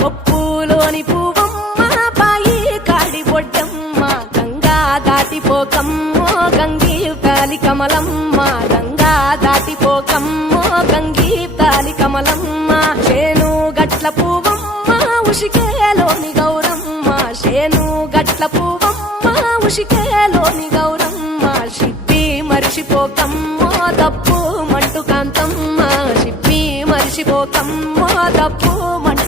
కొప్పులోని పువ్వమ్మ పాయి కాడి బొడ్డమ్మ గంగా దాటిపోకమ్మో గంగీ తాలి కమలమ్మ గంగా దాటిపోకమ్మో గంగీ తాలి కమలమ్మ శేను గట్ల పువ్వమ్మ ఉషికేలోని గౌరమ్మ శేను గట్ల పువ్వమ్మ ఉషికేలోని గౌరమ్మ షిప్పి మరిచిపోకమ్మో తప్పు మంటు కాంతమ్మ షిప్పి మరిచిపోకమ్మో తప్పు